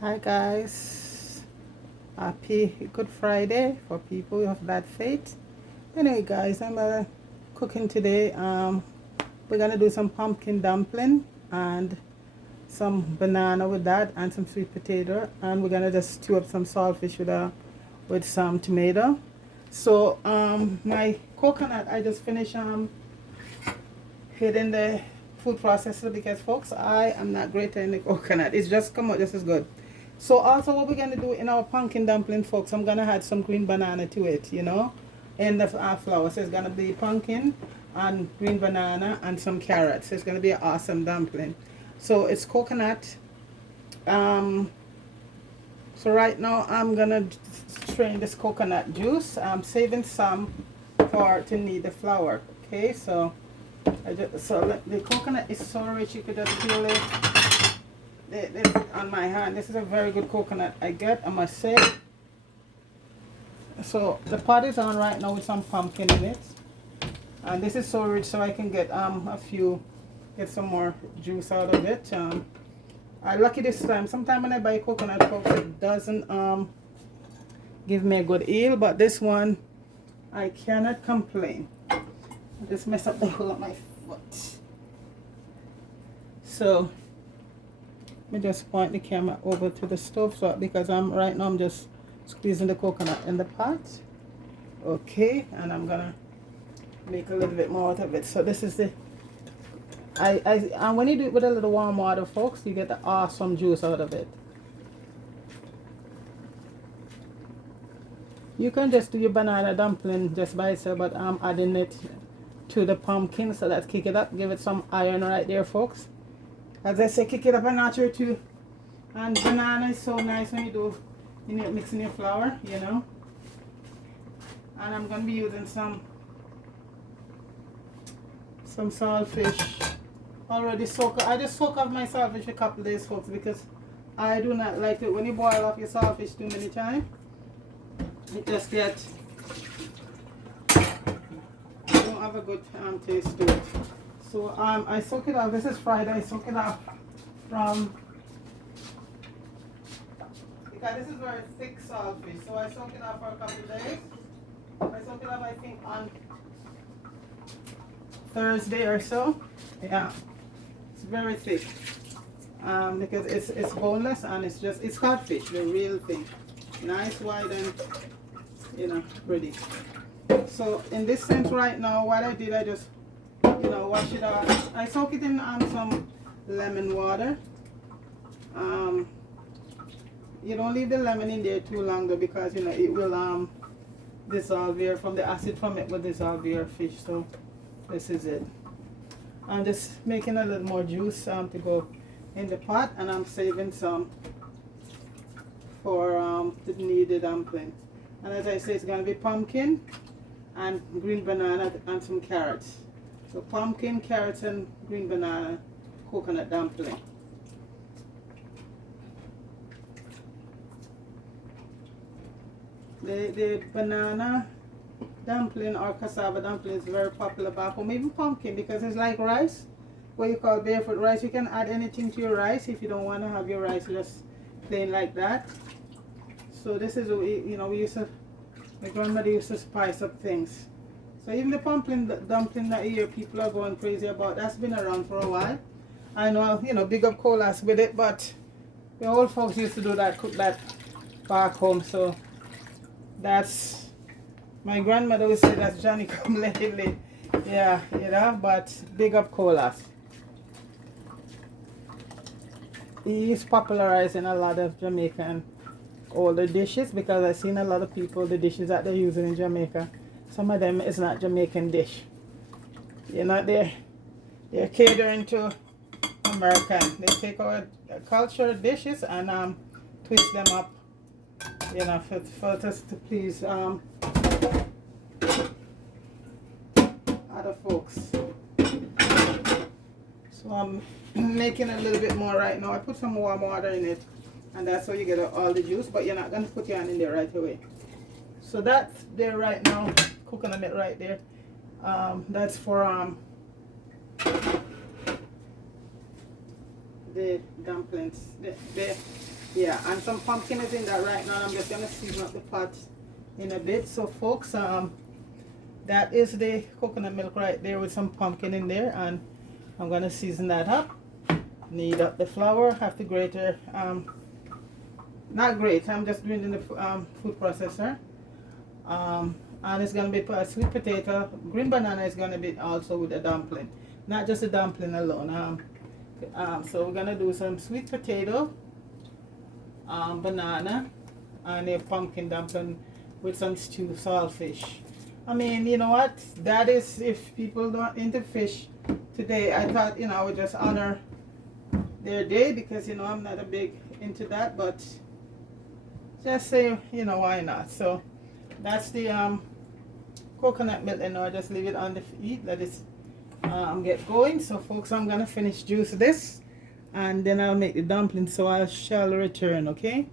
Hi guys, happy Good Friday for people of that faith. Anyway guys, I'm cooking today. We're gonna do some pumpkin dumpling and some banana with that and some sweet potato, and we're gonna just stew up some saltfish with some tomato. So my coconut, I just finished hitting the food processor because folks, I am not great in the coconut. It's just come out just as good. So also what we're going to do in our pumpkin dumpling, folks, I'm going to add some green banana to it, and the flour. So it's going to be pumpkin and green banana and some carrots. So it's going to be an awesome dumpling. So it's coconut. Um, so right now I'm going to strain this coconut juice. I'm saving some for to need the flour. Okay, so the coconut is so rich, you could just feel it on my hand. This is a very good coconut I get, I must say. So the pot is on right now with some pumpkin in it, and this is so rich, so I can get get some more juice out of it. I'm lucky this time. Sometimes when I buy coconut, folks, it doesn't give me a good yield, but this one I cannot complain. I just mess up the whole of my foot. So let me just point the camera over to the stove, so because right now I'm just squeezing the coconut in the pot. Okay, and I'm gonna make a little bit more out of it. So this is the and when you do it with a little warm water, folks, you get the awesome juice out of it. You can just do your banana dumpling just by itself, but I'm adding it to the pumpkin, so let's kick it up, give it some iron right there, folks. As I say, kick it up a notch or two. And banana is so nice when you mixing your flour, And I'm gonna be using some saltfish already soak. I just soak off my saltfish a couple days, folks, because I do not like it when you boil off your saltfish too many times. It just gets, you don't have a good taste to it. So I soak it off. This is Friday. I soak it off from, because this is very thick saltfish. So I soak it off for a couple of days. I soak it off, I think, on Thursday or so. Yeah, it's very thick because it's boneless, and it's codfish, the real thing. Nice, wide, and pretty. So in this sense right now, what I did, I just wash it off. I soak it in some lemon water. You don't leave the lemon in there too long though, because it will dissolve here, from the acid from it will dissolve your fish. So this is it. I'm just making a little more juice to go in the pot, and I'm saving some for the needed dumpling. And as I say, it's going to be pumpkin and green banana and some carrots. So pumpkin, carrots, and green banana coconut dumpling. The banana dumpling or cassava dumpling is very popular back home, even pumpkin, because it's like rice, what you call barefoot rice. You can add anything to your rice if you don't want to have your rice just plain like that. So this is, my grandmother used to spice up things. So even the pumpkin dumpling that here people are going crazy about, that's been around for a while. I know, big up colas with it, but the old folks used to do that, cook that back home. So that's, my grandmother would say that's Johnny come lately. Yeah, but big up colas. He's popularizing a lot of Jamaican older dishes, because I've seen a lot of people, the dishes that they're using in Jamaica, some of them is not Jamaican dish. They're catering to American. They take our cultural dishes and twist them up, for us to please other folks. So I'm making a little bit more right now. I put some warm water in it, and that's how you get all the juice, but you're not going to put your hand in there right away. So that's there right now, cooking a bit right there. That's for the dumplings. Yeah, and some pumpkin is in that right now. I'm just gonna season up the pot in a bit. So folks, that is the coconut milk right there with some pumpkin in there, and I'm gonna season that up. Knead up the flour. Have to grate it. Not grate. I'm just doing it in the food processor. And it's gonna be a sweet potato. Green banana is gonna be also with a dumpling, not just a dumpling alone. So we're gonna do some sweet potato, banana, and a pumpkin dumpling with some stew saltfish. I mean, you know what? That is, if people don't into fish today, I thought, I would just honor their day, because I'm not a big into that, but just say, why not? So that's the coconut milk, and I just leave it on the heat, let it get going. So folks, I'm gonna finish juice this, and then I'll make the dumplings, so I shall return. Okay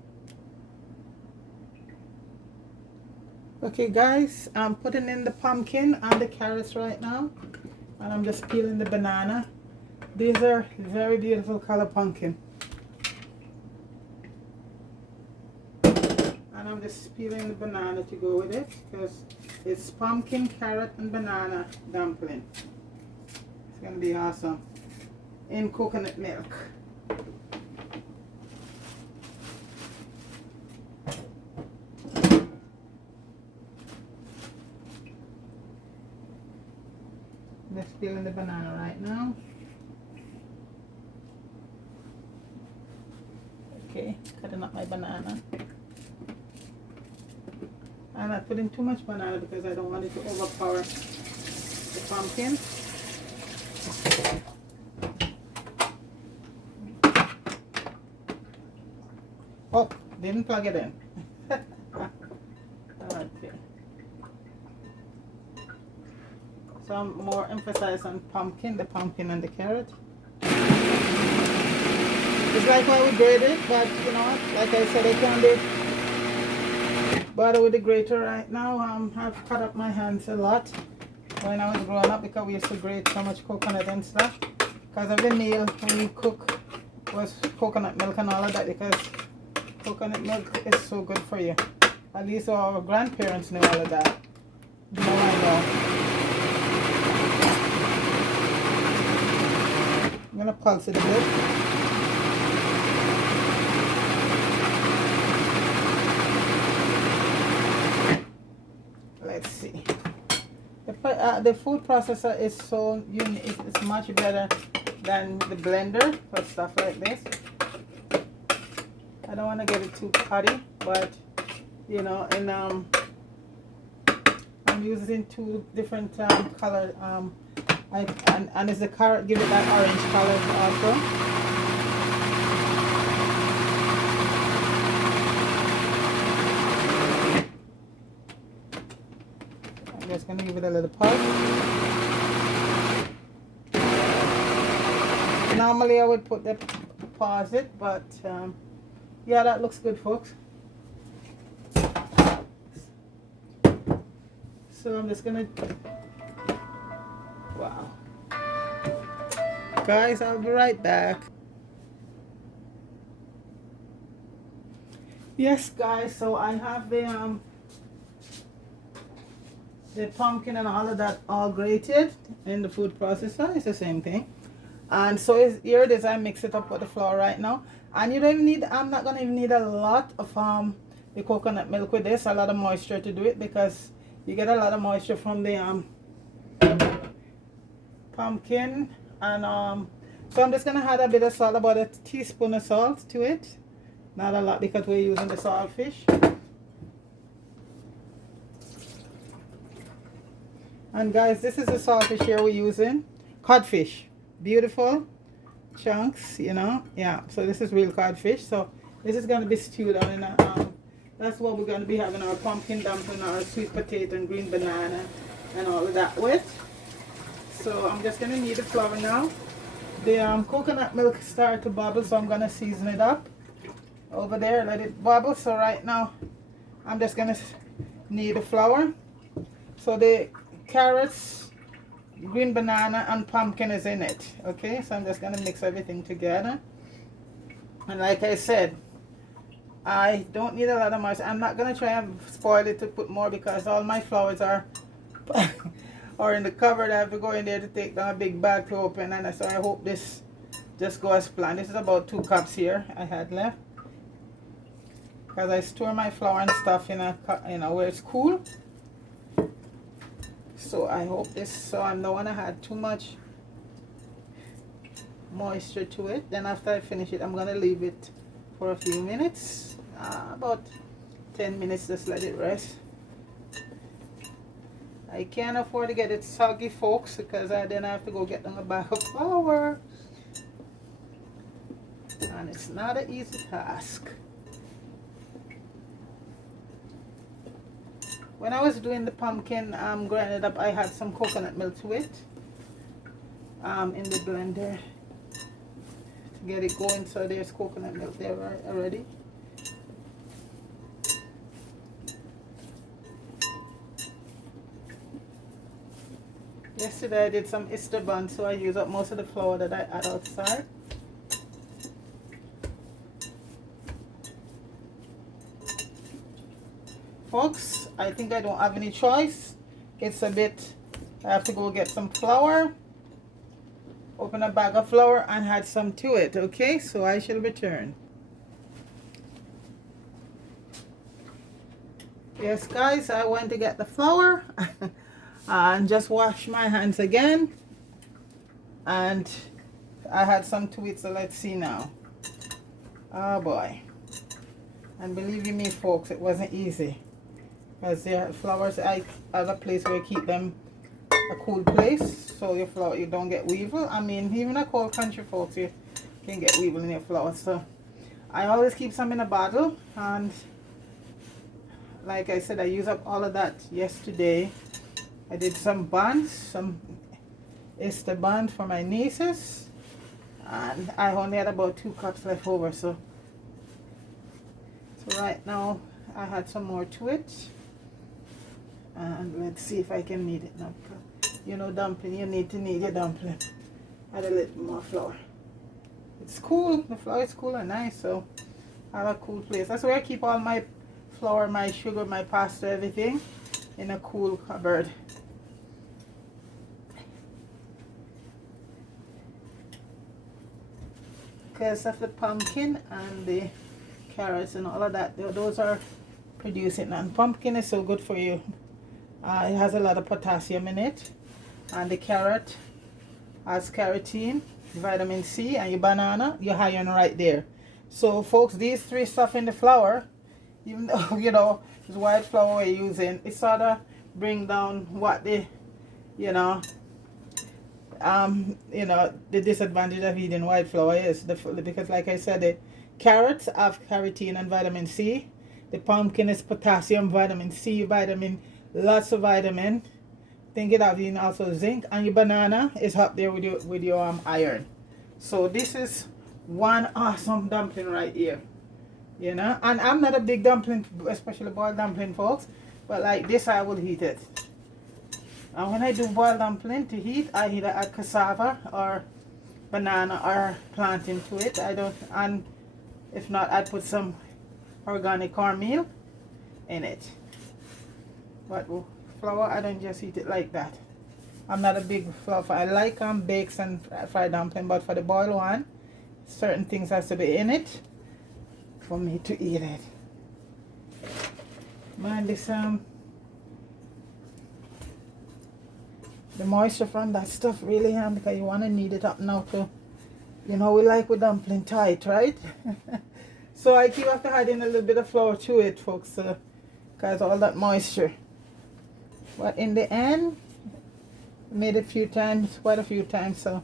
guys, I'm putting in the pumpkin and the carrots right now, and I'm just peeling the banana. These are very beautiful color pumpkin, and I'm just peeling the banana to go with it, because it's pumpkin, carrot, and banana dumpling. It's gonna be awesome in coconut milk. Just peeling the banana right now. Okay, cutting up my banana. I'm not putting too much banana because I don't want it to overpower the pumpkin. Oh, didn't plug it in. Okay. So I'm more emphasized on pumpkin, the pumpkin and the carrot. It's like how we grate it, but you know what? Like I said, I can't be bothered with the grater right now. I've cut up my hands a lot when I was growing up, because we used to grate so much coconut and stuff. Because of the meal we cook was coconut milk and all of that, because coconut milk is so good for you. At least our grandparents knew all of that. No, I know. I'm gonna pulse it a bit. Let's see. The food processor is so unique. It's much better than the blender for stuff like this. I don't want to get it too cutty, but and I'm using two different color. And it's the carrot, give it that orange color also. I'm just gonna give it a little pause. Normally I would put the pause it, but yeah, that looks good, folks. So I'm just gonna, wow. Guys, I'll be right back. Yes, guys, so I have the pumpkin and all of that all grated in the food processor. It's the same thing. And so here it is. I mix it up with the flour right now. And you don't even need, I'm not gonna even need a lot of the coconut milk with this, a lot of moisture to do it, because you get a lot of moisture from the pumpkin. And so I'm just gonna add a bit of salt, about a teaspoon of salt to it. Not a lot, because we're using the saltfish. And guys, this is the saltfish here we're using. Codfish. Beautiful chunks, yeah. So this is real codfish. So this is going to be stewed on in a, that's what we're going to be having our pumpkin dumpling, our sweet potato and green banana and all of that with. So I'm just going to knead the flour now. The coconut milk started to bubble, so I'm going to season it up over there, let it bubble. So right now I'm just going to knead the flour. So the carrots, green banana and pumpkin is in it. Okay, so I'm just gonna mix everything together. And like I said, I don't need a lot of moisture. I'm not gonna try and spoil it to put more because all my flowers are are in the cupboard. I have to go in there to take down a big bag to open, and so I hope this just go as planned. This is about 2 cups here I had left because I store my flour and stuff in a where it's cool. So I hope this, so I don't want to add too much moisture to it. Then after I finish it, I'm going to leave it for a few minutes, about 10 minutes, just let it rest. I can't afford to get it soggy, folks, because then I have to go get them a bag of flour, and it's not an easy task. When I was doing the pumpkin grinded up, I had some coconut milk to it in the blender to get it going. So there's coconut milk there already. Yesterday I did some Easter buns, so I used up most of the flour that I had outside. Folks, I think I don't have any choice. It's a bit, I have to go get some flour, open a bag of flour and add some to it. Okay, so I shall return. Yes guys, I went to get the flour and just wash my hands again, and I had some to it, so let's see now. Oh boy, and believe you me folks, it wasn't easy. Because their flowers, I have a place where you keep them a cool place, so your flower, you don't get weevil. I mean, even a cold country folks, you can get weevil in your flowers. So I always keep some in a bottle, and like I said, I used up all of that yesterday. I did some buns, some Easter buns for my nieces, and I only had about 2 cups left over. So right now I had some more to it. And let's see if I can knead it now. You know, dumpling, you need to knead your dumpling. Add a little more flour. It's cool. The flour is cool and nice, so I have a cool place. That's where I keep all my flour, my sugar, my pasta, everything in a cool cupboard. Because of the pumpkin and the carrots and all of that, those are producing, and pumpkin is so good for you. It has a lot of potassium in it, and the carrot has carotene, vitamin C, and your banana, your iron right there. So folks, these 3 stuff in the flour, even though you know it's white flour we're using, it sort of bring down what the the disadvantage of eating white flour is. Because like I said, the carrots have carotene and vitamin C. The pumpkin is potassium, vitamin C, lots of vitamin. Think it have also zinc, and your banana is up there with your iron. So this is one awesome dumpling right here. You know, and I'm not a big dumpling, especially boiled dumpling folks, but like this I will heat it. And when I do boiled dumpling to heat, I either add cassava or banana or plantain to it. I don't, and if not, I put some organic cornmeal in it. But flour, I don't just eat it like that. I'm not a big flour. I like bakes and fried dumpling, but for the boiled one, certain things has to be in it for me to eat it. Man, this the moisture from that stuff really because you want to knead it up now to, you know, we like with dumpling tight, right? So I keep after adding a little bit of flour to it, folks, because all that moisture. But in the end, I made it quite a few times. So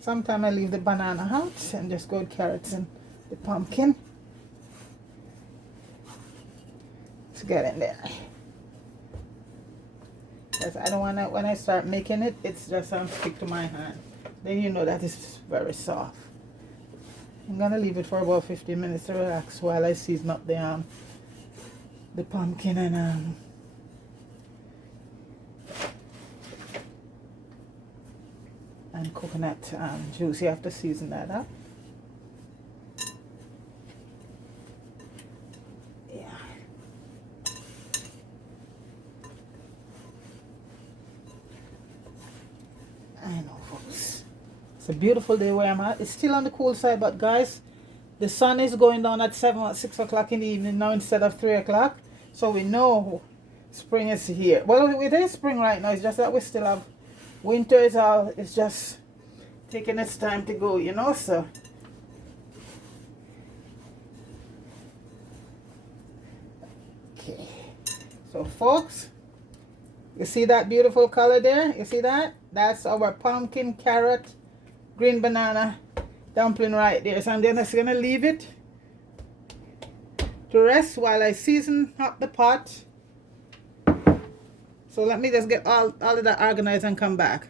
sometimes I leave the banana out and just go with carrots and the pumpkin to get in there. Because I don't want to, when I start making it, it's just stick to my hand. Then you know that it's very soft. I'm gonna leave it for about 15 minutes to relax while I season up the pumpkin and coconut juice. You have to season that up. It's a beautiful day where I'm at. It's still on the cool side, but guys, the sun is going down at 6 o'clock in the evening now instead of 3 o'clock. So we know spring is here. Well, it is spring right now. It's just that we still have winter. It's just taking its time to go, you know. So okay. So folks, you see that beautiful color there? You see that? That's our pumpkin, carrot, green banana dumpling right there. So I'm just gonna leave it to rest while I season up the pot. So let me just get all of that organized and come back.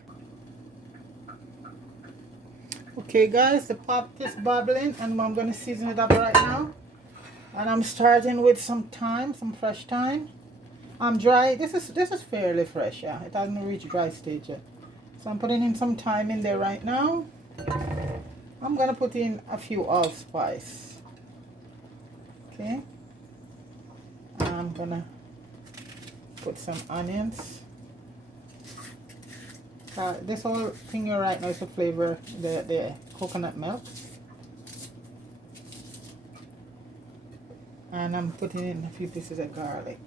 Okay guys, the pot is bubbling and I'm gonna season it up right now. And I'm starting with some thyme, some fresh thyme. Dry. This is fairly fresh, yeah. It hasn't reached dry stage yet. So I'm putting in some thyme in there right now. I'm gonna put in a few allspice. Okay. I'm gonna put some onions. This whole thing here right now is to flavor the coconut milk. And I'm putting in a few pieces of garlic.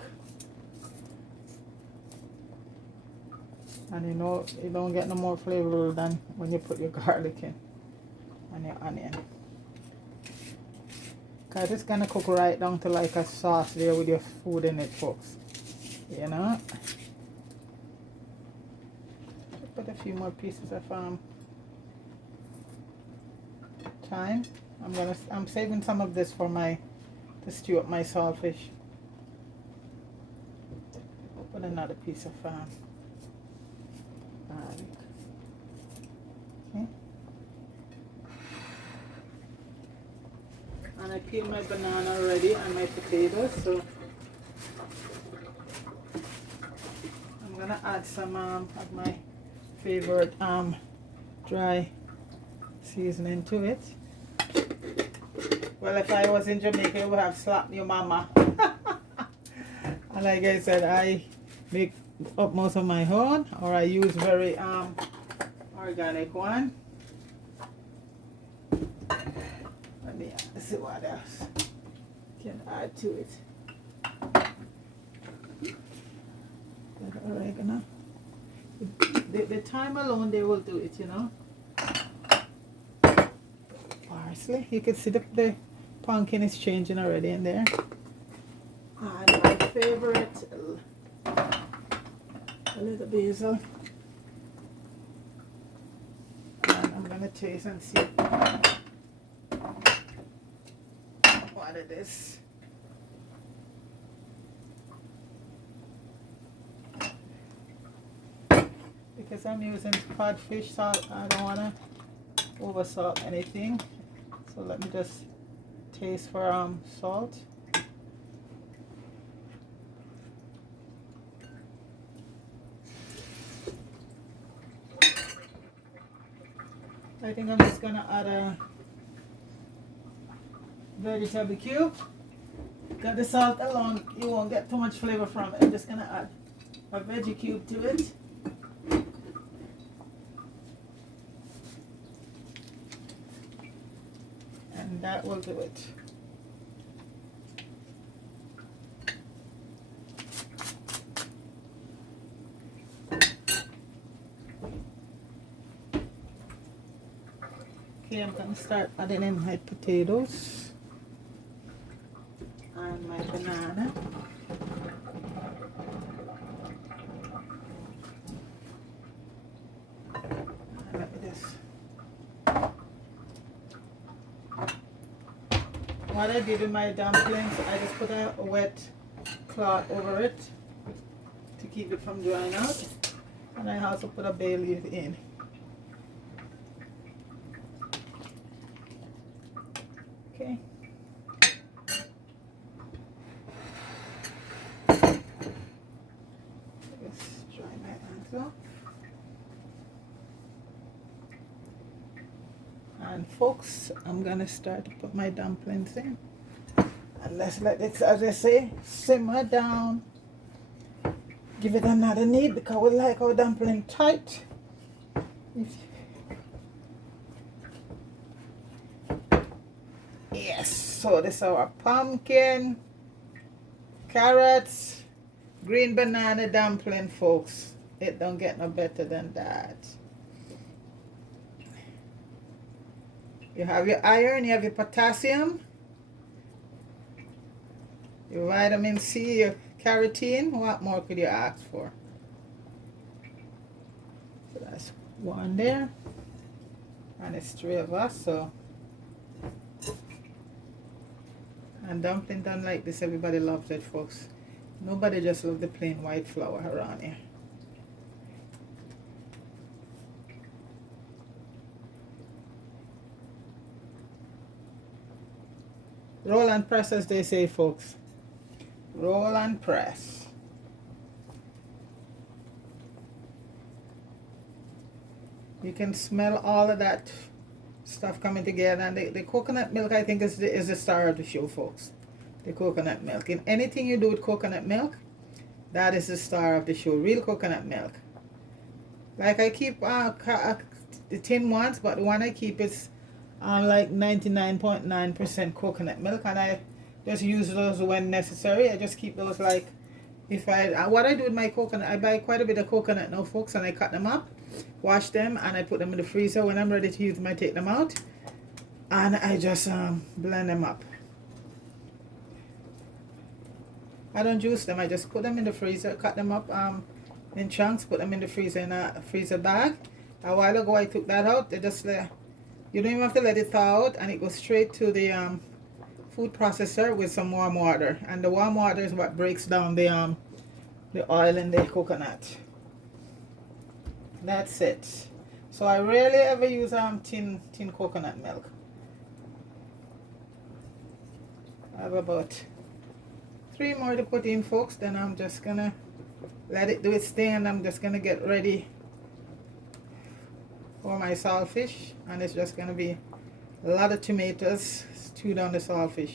And you know, you don't get no more flavor than when you put your garlic in and your onion. Cause it's gonna cook right down to like a sauce there with your food in it, folks. You know. Put a few more pieces of thyme. I'm saving some of this for to stew up my saltfish. Put another piece of garlic. Okay. And I peeled my banana already and my potatoes, so I'm gonna add some of my favorite dry seasoning to it. Well, if I was in Jamaica, I would have slapped your mama. And like I said, I make up most of my own, or I use very organic one. Let me see what else can add to it. Oregano. The thyme alone, they will do it, you know. Parsley. You can see the pumpkin is changing already in there. And my favorite, a little basil. And I'm going to taste and see what it is. Because I'm using codfish salt, I don't want to over salt anything. So let me just taste for salt. I think I'm just gonna add a vegetable cube. Got the salt alone, you won't get too much flavor from it. I'm just gonna add a veggie cube to it. And that will do it. Okay, I'm going to start adding in my potatoes and my banana. And let me just... What I did with my dumplings, I just put a wet cloth over it to keep it from drying out. And I also put a bay leaf in. Okay. Just dry my hands off. And folks, I'm gonna start to put my dumplings in. And let's let it, as I say, simmer down. Give it another knead because we like our dumpling tight. So this is our pumpkin, carrots, green banana dumpling, folks. It don't get no better than that. You have your iron, you have your potassium, your vitamin C, your carotene. What more could you ask for? So that's one there. And it's 3 of us, so. And dumpling done like this, everybody loves it, folks. Nobody just loves the plain white flour around here. Roll and press, as they say, folks. Roll and press. You can smell all of that stuff coming together, and the coconut milk, I think, is the star of the show, folks. The coconut milk. In anything you do with coconut milk, that is the star of the show. Real coconut milk. Like I keep the tin ones, but the one I keep is like 99.9% coconut milk, and I just use those when necessary. I just keep those, like, if what I do with my coconut, I buy quite a bit of coconut now, folks, and I cut them up, wash them, and I put them in the freezer. When I'm ready to use them, I take them out and I just blend them up. I don't juice them, I just put them in the freezer, cut them up in chunks, put them in the freezer in a freezer bag. A while ago I took that out. They just you don't even have to let it thaw out, and it goes straight to the food processor with some warm water, and the warm water is what breaks down the oil in the coconut. That's it. So I rarely ever use tin coconut milk. I have about 3 more to put in, folks. Then I'm just gonna let it do its thing, and I'm just gonna get ready for my saltfish, and it's just gonna be a lot of tomatoes stewed on the saltfish.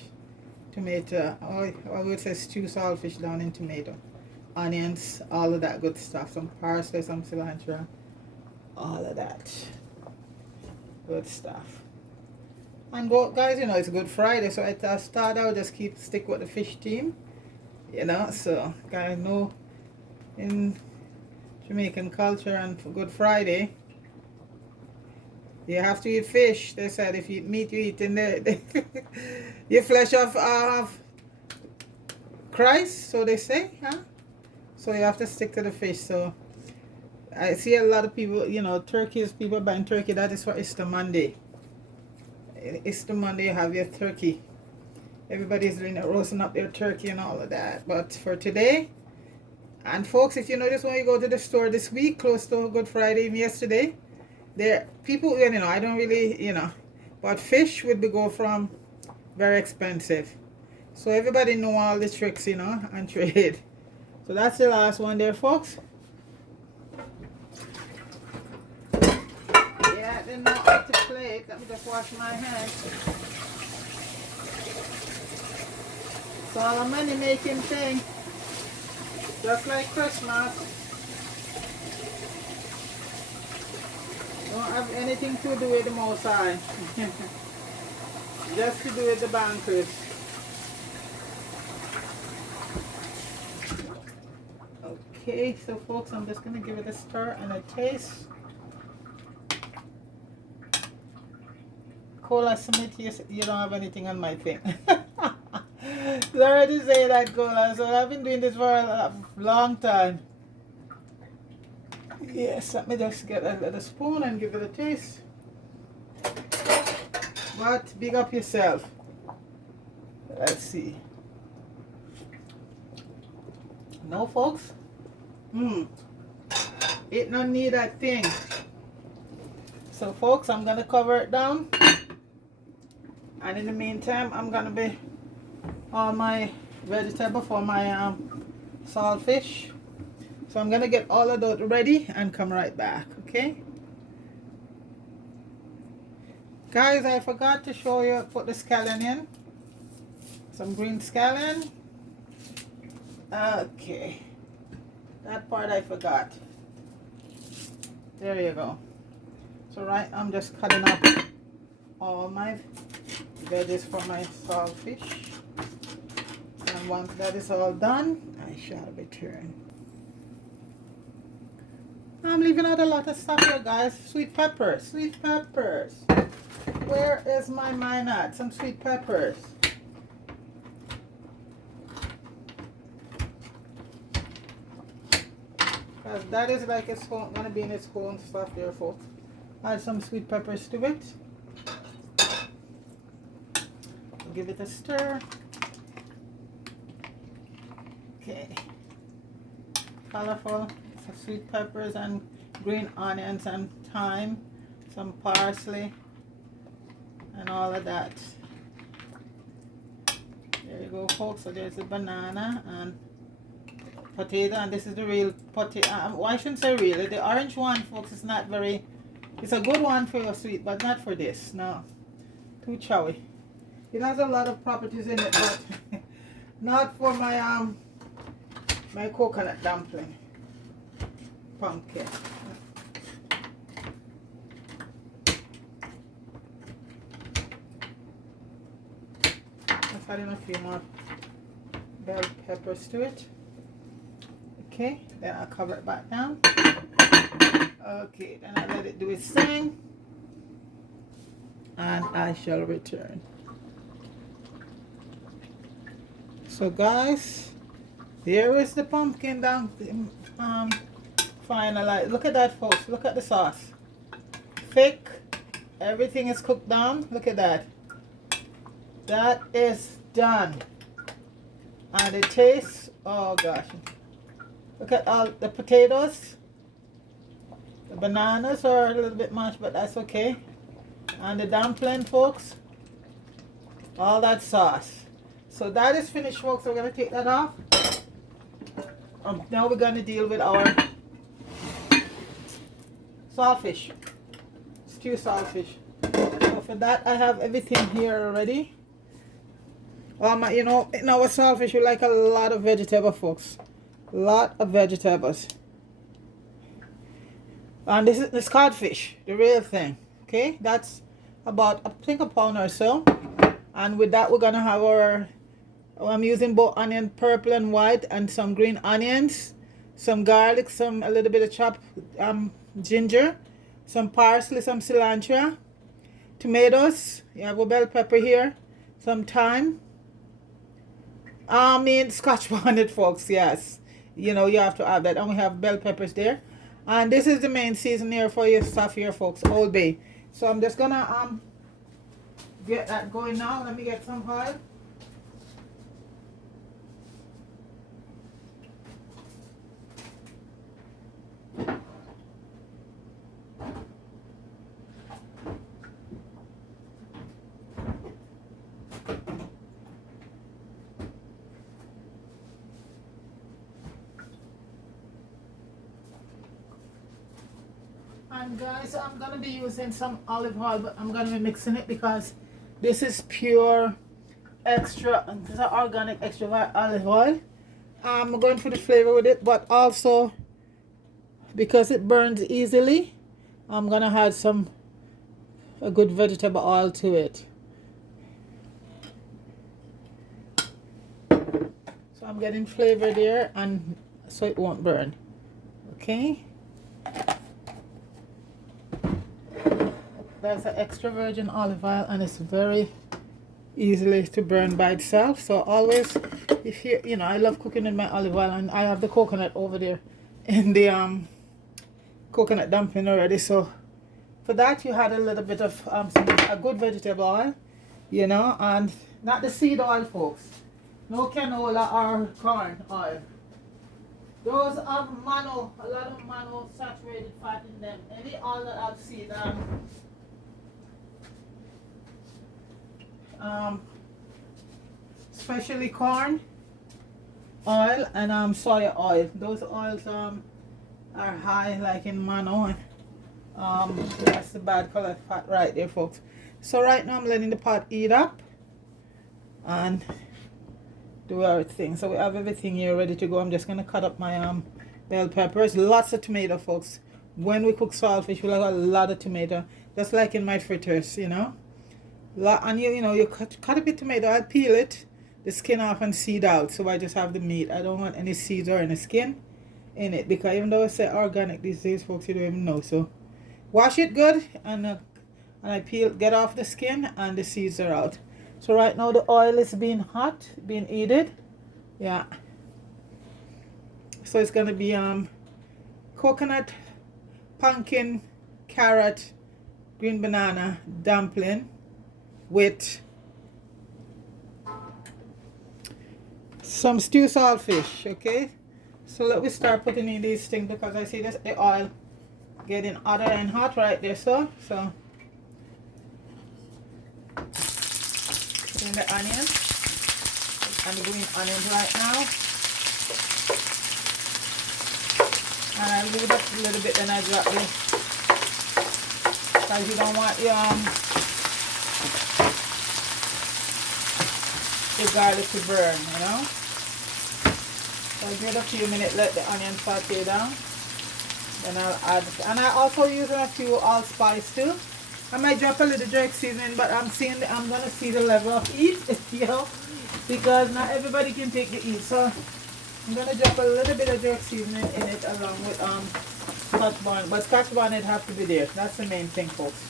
Tomato, I would say stew saltfish down in tomato, onions, all of that good stuff, some parsley, some cilantro, all of that good stuff. And guys, you know, it's Good Friday, so I thought I would just stick with the fish theme, you know. So guys know in Jamaican culture, and for Good Friday you have to eat fish. They said if you eat meat, you eat in your flesh of Christ, so they say, huh? So you have to stick to the fish. So I see a lot of people, you know, turkeys, people buying turkey. That is for Easter Monday. Easter Monday you have your turkey. Everybody's doing it, roasting up their turkey and all of that. But for today, and folks, if you notice when you go to the store this week, close to Good Friday, yesterday, there people, you know, I don't really, you know, but fish would go from very expensive. So everybody know all the tricks, you know, and trade. So that's the last one there, folks. Yeah, I didn't know how to play it. Let me just wash my hands. It's all a money making thing. Just like Christmas. Don't have anything to do with the Most High. Just to do with the bankers. Okay, so folks, I'm just going to give it a stir and a taste. Cola Smith, you don't have anything on my thing. Sorry to say that, Cola. So I've been doing this for a long time. Yes, let me just get a little spoon and give it a taste. But big up yourself. Let's see. No, folks. It don't need that thing. So, folks, I'm gonna cover it down. And in the meantime, I'm gonna be on my vegetable for my saltfish. So I'm gonna get all of that ready and come right back, okay? Guys, I forgot to show you, put the scallion in. Some green scallion. Okay. That part I forgot. There you go. So right, I'm just cutting up all my veggies for my saltfish. And once that is all done, I shall return. I'm leaving out a lot of stuff here, guys. Sweet peppers, sweet peppers. Where is my mind at? Some sweet peppers. Because that is like it's going to be in its own stuff there, folks. Add some sweet peppers to it. Give it a stir. Okay. Colorful. Some sweet peppers and green onions and thyme. Some parsley. And all of that. There you go, folks. So there's a banana and potato, and this is the real potato. Well, I shouldn't say real. The orange one, folks, is not very. It's a good one for your sweet, but not for this. No, too chowy. It has a lot of properties in it, but not for my my coconut dumpling pumpkin. Let's add in a few more bell peppers to it. Okay, then I'll cover it back down. Okay, then I'll let it do its thing. And I shall return. So guys, here is the pumpkin dumpling finalized. Look at that, folks. Look at the sauce. Thick. Everything is cooked down. Look at that. That is done. And it tastes, oh gosh. Look at all the potatoes. The bananas are a little bit mashed, but that's okay. And the dumpling, folks. All that sauce. So that is finished, folks. So we're going to take that off. Now we're going to deal with our saltfish. Stew saltfish. So for that, I have everything here already. You know, in our saltfish, we like a lot of vegetable, folks. A lot of vegetables. And this is the codfish, the real thing. Okay, that's about, I think, a pound or so. And with that, we're going to have our, I'm using both onion, purple and white, and some green onions, some garlic, a little bit of chopped ginger, some parsley, some cilantro, tomatoes. You have a bell pepper here, some thyme. Scotch bonnet, folks, yes. You know, you have to add that. And we have bell peppers there. And this is the main season here for your stuff here, folks, Old Bay. So I'm just gonna get that going now. Let me get some oil. And guys, I'm going to be using some olive oil, but I'm going to be mixing it because this is pure extra, this is organic extra olive oil. I'm going for the flavor with it, but also because it burns easily, I'm going to add a good vegetable oil to it. So I'm getting flavor there, and so it won't burn. Okay. There's an extra virgin olive oil, and it's very easily to burn by itself. So always, if you know, I love cooking in my olive oil, and I have the coconut over there in the coconut dumpling already. So for that, you had a little bit of a good vegetable oil, you know, and not the seed oil, folks. No canola or corn oil. Those have a lot of monounsaturated fat in them. Any oil that I've seen, especially corn oil and soya oil. Those oils are high, like in mono. That's the bad color fat right there, folks. So right now I'm letting the pot heat up and do everything. So we have everything here ready to go. I'm just gonna cut up my bell peppers. Lots of tomato, folks. When we cook saltfish, we like a lot of tomato, just like in my fritters, you know. And you know, you cut a bit of tomato, I'll peel it, the skin off and seed out. So I just have the meat. I don't want any seeds or any skin in it, because even though I say organic these days, folks, you don't even know. So wash it good, and I get off the skin, and the seeds are out. So right now the oil is being hot, being heated. Yeah. So it's gonna be coconut, pumpkin, carrot, green banana dumpling with some stew saltfish. Okay, so let me start putting in these things, because I see this the oil getting hotter and hot right there. So put in the onion and the green onions right now, and I leave it up a little bit, then I drop it, because you don't want the garlic to burn, you know. So I give it a few minutes, let the onion saute down. Then I'll add, and I also use a few allspice too. I might drop a little jerk seasoning, but I'm gonna see the level of heat, you know, because not everybody can take the heat. So I'm gonna drop a little bit of jerk seasoning in it along with Scotch bonnet. But Scotch bonnet have to be there. That's the main thing, folks.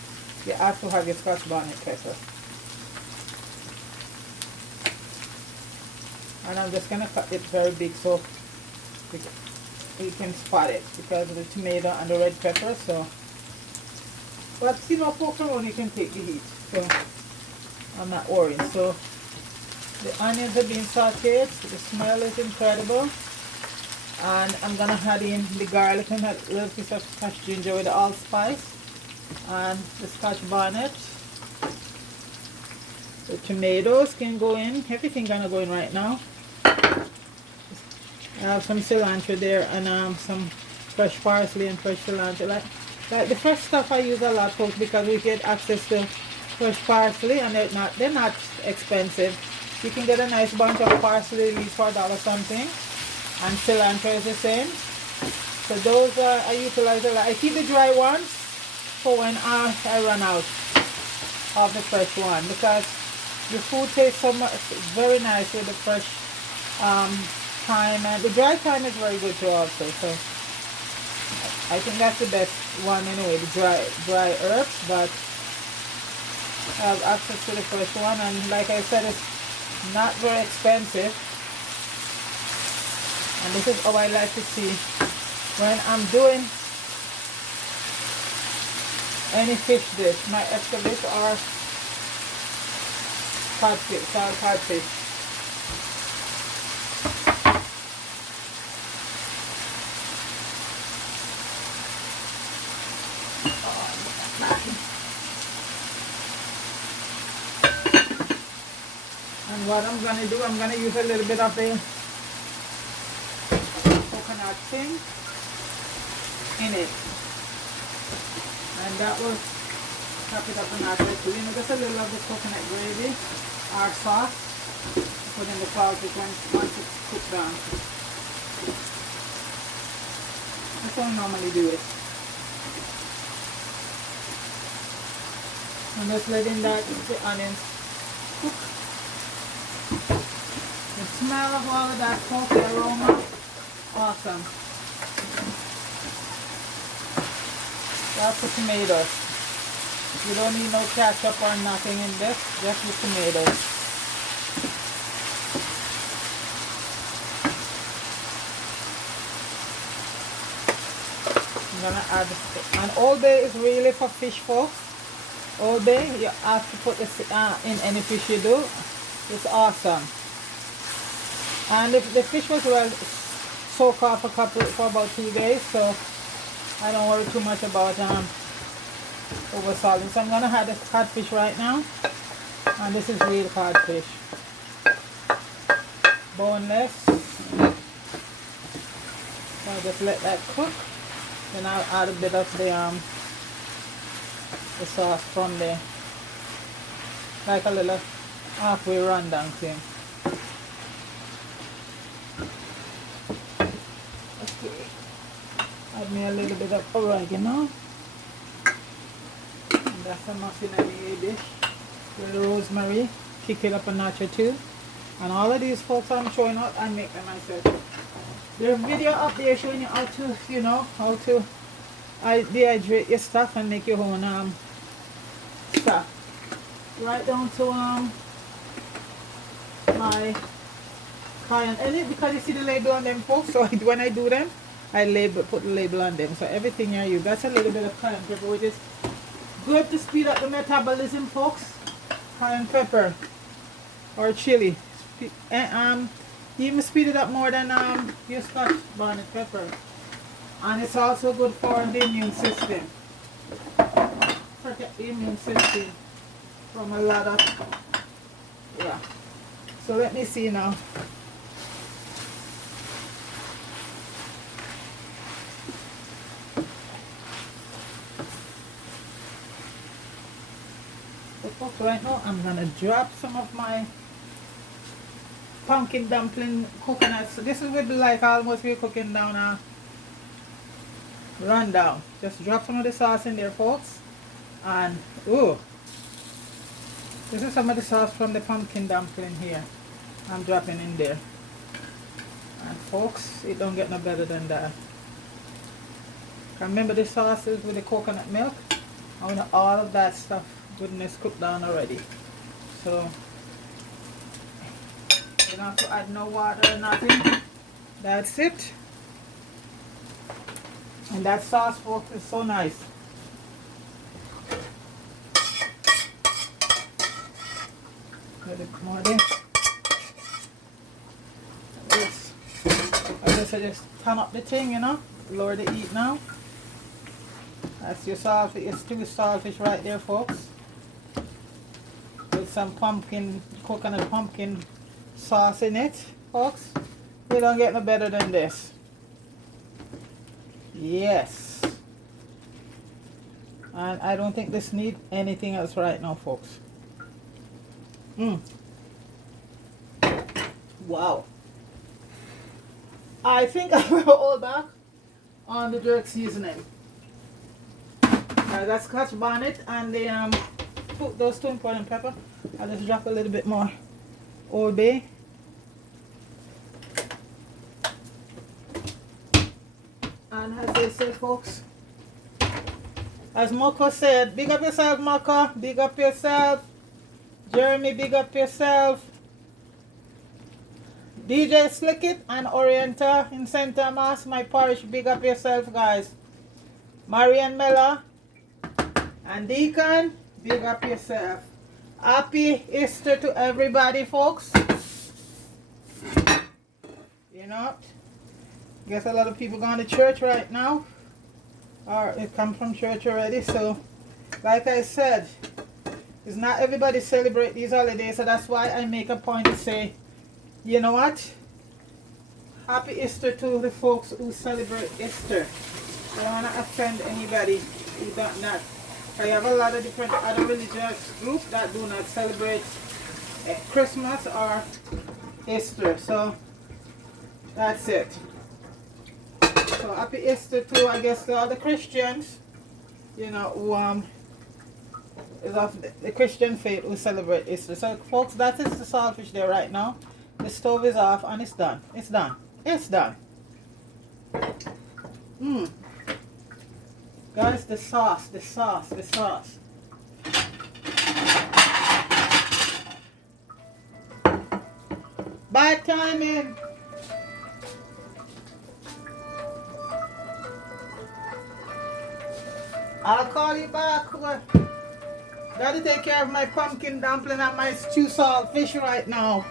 You have to have your Scotch bonnet pepper. And I'm just gonna cut it very big so you can spot it, because of the tomato and the red pepper. So, but you know, pepperoni can take the heat, so I'm not worried. So the onions are being sauteed. The smell is incredible, and I'm gonna add in the garlic and a little piece of crushed ginger with the allspice and the Scotch bonnet. The tomatoes can go in. Everything gonna go in right now. I have some cilantro there, and some fresh parsley and fresh cilantro. Like the fresh stuff I use a lot, folks, because we get access to fresh parsley, and they're not expensive. You can get a nice bunch of parsley leaves for $1 something, and cilantro is the same. So those I utilize a lot. I keep the dry ones for when I run out of the fresh one, because the food tastes so much very nice with the fresh thyme, and the dry thyme is very good too also. So I think that's the best one anyway, the dry herbs. But I have access to the fresh one, and like I said, it's not very expensive. And this is how I like to see when I'm doing any fish dish, my extra dish or codfish. And what I'm going to do, I'm going to use a little bit of the coconut thing in it. And that will top it up a notch or two. You know, just a little of the coconut gravy or sauce. Put in the codfish once it's cooked down. That's how I normally do it. I'm just letting the onions cook. The smell of all of that coffee aroma, awesome. That's the tomatoes. You don't need no ketchup or nothing in this, just the tomatoes. I'm gonna add this. And Old Bay is really for fish, folks. Old Bay, you have to put this in any fish you do. It's awesome. And if the fish was well soak off for about 2 days, so I don't worry too much about over salting. So I'm gonna add the codfish right now, and this is real codfish, boneless. So I'll just let that cook. Then I'll add a bit of the sauce from there, like a little halfway rundown thing. Okay, add me a little bit of oregano. And that's a must in any dish. The rosemary, kick it up a notch or two. And all of these folks I'm showing out, I make them myself. There's a video up there showing you how to, how to dehydrate your stuff and make your own stuff. Right down to my cayenne in it, because you see the label on them, folks. So when I do them, I put the label on them. So everything I use, that's a little bit of cayenne pepper, which is good to speed up the metabolism, folks. Cayenne pepper or chili, even speed it up more than your Scotch bonnet pepper. And it's also good for the immune system. Protect the immune system from a lot of, yeah. So let me see now. So right now I'm gonna drop some of my pumpkin dumpling coconuts. So this is with like almost we're cooking down a rundown. Just drop some of the sauce in there, folks. And ooh, this is some of the sauce from the pumpkin dumpling here. I'm dropping in there. And folks, it don't get no better than that. Remember the sauces with the coconut milk? I want all of that stuff goodness cooked down already. So you don't have to add no water or nothing. That's it. And that sauce, folks, is so nice. A bit more there. I just turn up the thing, lower the heat now. That's your saltfish, your stewed saltfish right there, folks. With some coconut pumpkin sauce in it, folks. You don't get no better than this. Yes. And I don't think this needs anything else right now, folks. Wow. I think I will hold back on the jerk seasoning. I got Scotch bonnet and the those 2 important pepper. I'll just drop a little bit more Old Bay. And as they say, folks, as Moko said, big up yourself, Moko. Big up yourself. Jeremy, big up yourself. DJ Slickit and Orienta in St. Thomas, my parish, big up yourself, guys. Marian Mella and Deacon, big up yourself. Happy Easter to everybody, folks. Guess a lot of people going to church right now, or it come from church already. So like I said, it's not everybody celebrate these holidays, so that's why I make a point to say, you know what, happy Easter to the folks who celebrate Easter. I don't want to offend anybody who does not. I have a lot of different other religious groups that do not celebrate Christmas or Easter. So that's it. So happy Easter to, I guess, to all the Christians, who is of the Christian faith who celebrate Easter. So folks, that is the saltfish there right now. The stove is off and it's done. It's done. It's done. Guys, the sauce. Bad timing. I'll call you back. Gotta take care of my pumpkin dumpling and my stew saltfish right now.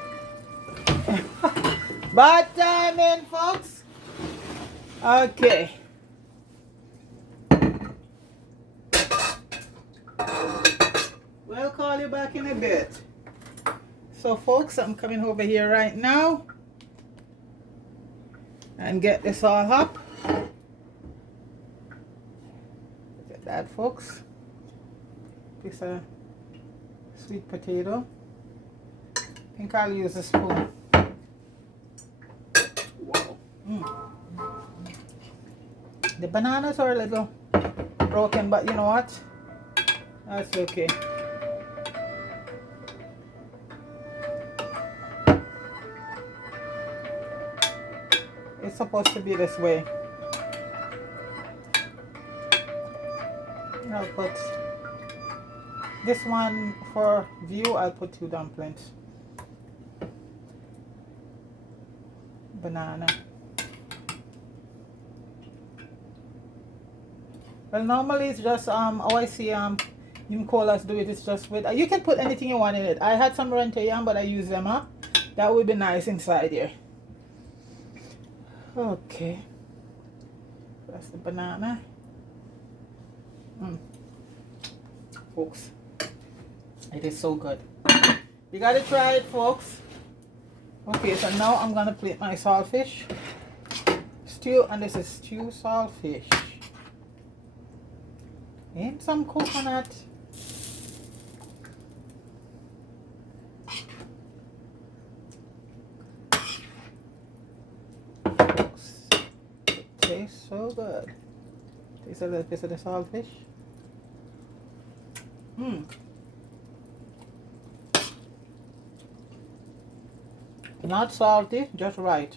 Bad timing, folks. Okay. We'll call you back in a bit. So folks, I'm coming over here right now and get this all up. Look at that, folks. Piece of sweet potato. I think I'll use a spoon. Wow. The bananas are a little broken, but you know what? That's okay. it's supposed to be this way. I'll put this one for view. I'll put 2 dumplings. Banana. Well, normally it's just how I see Colas do it. It's just with you can put anything you want in it. I had some rente yam, but I use them up. That would be nice inside here. Okay, that's the banana. Folks, it is so good. You gotta try it, folks. Okay, so now I'm gonna plate my saltfish stew, and this is stew saltfish and some coconut. It tastes so good. Taste a little piece of the saltfish. Not salty, just right.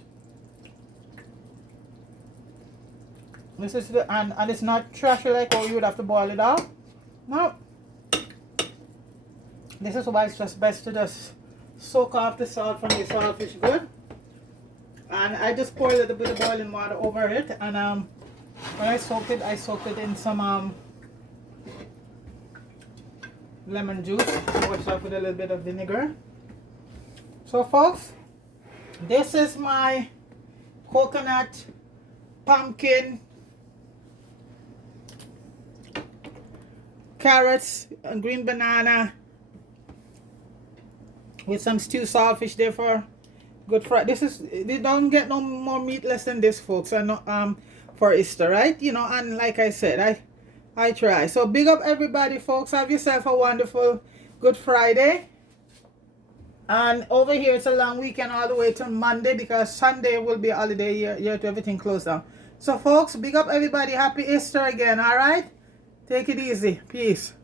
This is the and it's not trashy like oh you would have to boil it out. No. This is why it's just best to just soak off the salt from the saltfish good. And I just pour a little bit of boiling water over it, and when I soak it in some lemon juice. Wash it off with a little bit of vinegar. So folks, this is my coconut, pumpkin, carrots, and green banana with some stewed saltfish there for good fry. This is, they don't get no more meatless than this, folks. And for Easter, right? You know, and like I said, I try. So big up everybody, folks. Have yourself a wonderful Good Friday. And over here it's a long weekend all the way till Monday, because Sunday will be a holiday here to everything closed down. So folks, big up everybody. Happy Easter again. All right, take it easy. Peace.